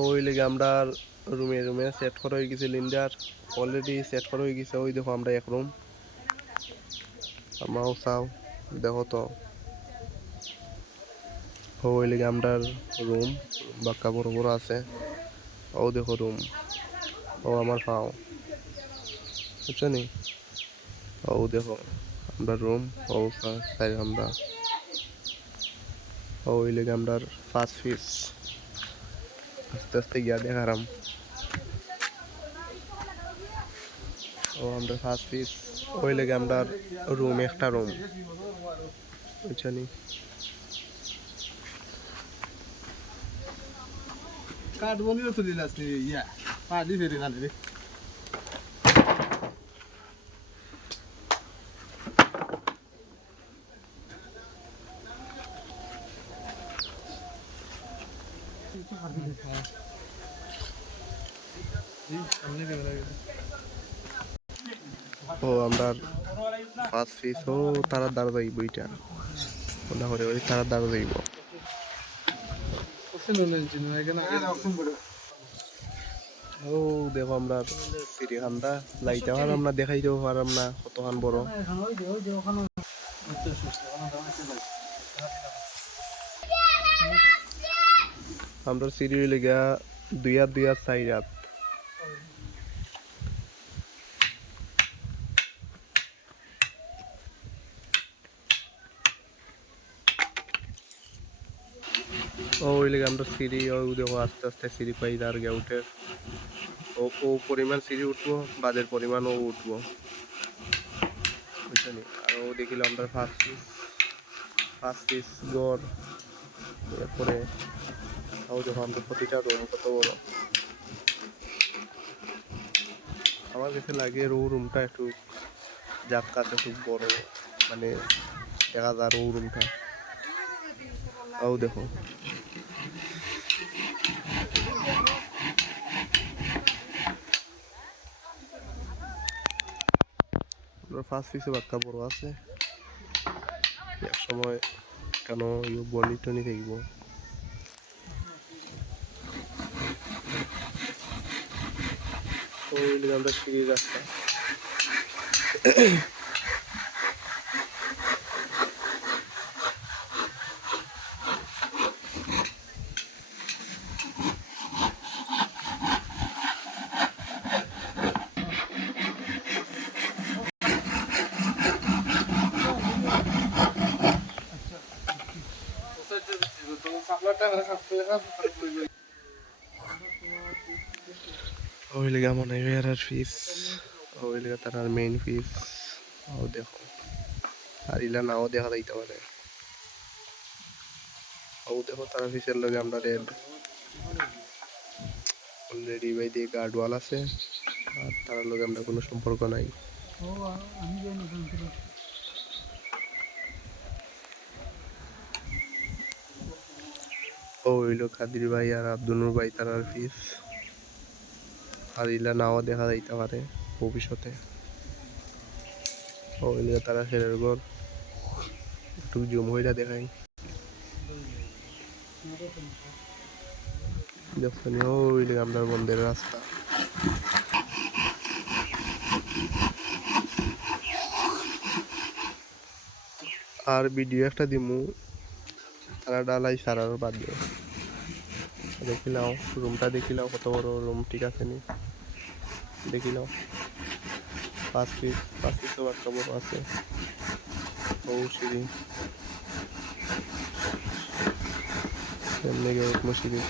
ওই লেগে আমরা রুমে রুমে সেট করা হয়ে গেছে লিন্ডার অলরেডি সেট করা হয়ে গেছে। ওই দেখো আমরা এক রুম আমাও চাও দেখো তো ওই লেগে আমরা রুম বাক্কা বড় বড় আছে। ও দেখো রুম ও আমার পাও বুঝছো নি। ও দেখো আমরা রুম ও চাই আমরা ওই লেগে আমরা ফার্স্ট ফিস আস্তে আস্তে গিয়া দেখারাম। ও আমরা ফার্স্ট ফিস ওই লেগে আমরা রুম একটা রুম বুঝছো নি। কাঠ বলিও তো দিলাস নি ইয়া পাদি ফেরি না রে ও আমরা ফার্স্ট ফিস ও তারা দাঁড়া যাইব এটা ওটা করে ওই তারা দাঁড়া যাইব। ও দেখো আমরা চিড়িয়াখানটা লাইতে পারলাম না দেখাইতেও পারলাম না কতখান বড়। আমরা সিঁড়ি লেগা দুই হাত 4 হাত। ও ওই লেগে আমরা সিঁড়ি ও দেখো আস্তে আস্তে সিঁড়ি পাই আর গে উঠে ও পরিমাণ সিঁড়ি উঠবো বাদের পরিমাণ ও উঠবো বুঝছো নি। আর ও দেখিল আমরা ফার্স্ট পিস গড় এরপরে ও দেখো আমরা প্রতিটা রুম কত বড়। আমার কাছে লাগে ও রুমটা একটু জাতকাতে খুব বড় মানে দেখা যায় ও রুমটা। ও দেখো ফার্স্ট পিসে বাক্কা বড় আছে এক সময় কেন বনি টনি থাকব। ওই লেগে আমরা সিঁড়ির রাস্তা ওই লেগে মনে হয় আর ফিস ওই লেগে তার আর মেইন ফিস ও দেখো আর ইলা নাও দেখা যাইতে পারে। ও দেখো তারা ফিসের লগে আমরা রেড অলরেডি ভাই দিয়ে গার্ড ওয়াল আছে আর তার লগে আমরা কোনো সম্পর্ক নাই। ও হইলো কাদির ভাই আর আব্দুল ভাই তার ফিস আর ইলা নাও দেখা যাইতে পারে ভবিষ্যতে। ও হইলো তারা ছেলের ঘর একটু জুম হইলা দেখাই দেখছেন। ওই লেগে আমরা বন্ধের রাস্তা আর ভিডিও একটা দিমু তারা ডালাই সারার বাদ দিয়ে দেখিলাও রুমটা দেখিলাও কত বড় রুম ঠিক আছে নি দেখিলাও পাঁচ পিস একটা বড় আছে। ও সিঁড়ি এমনি গিয়ে উঠবো সিঁড়ি।